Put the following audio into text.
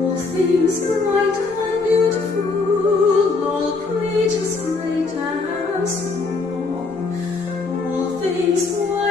All things bright and beautiful, all creatures great and small, all things white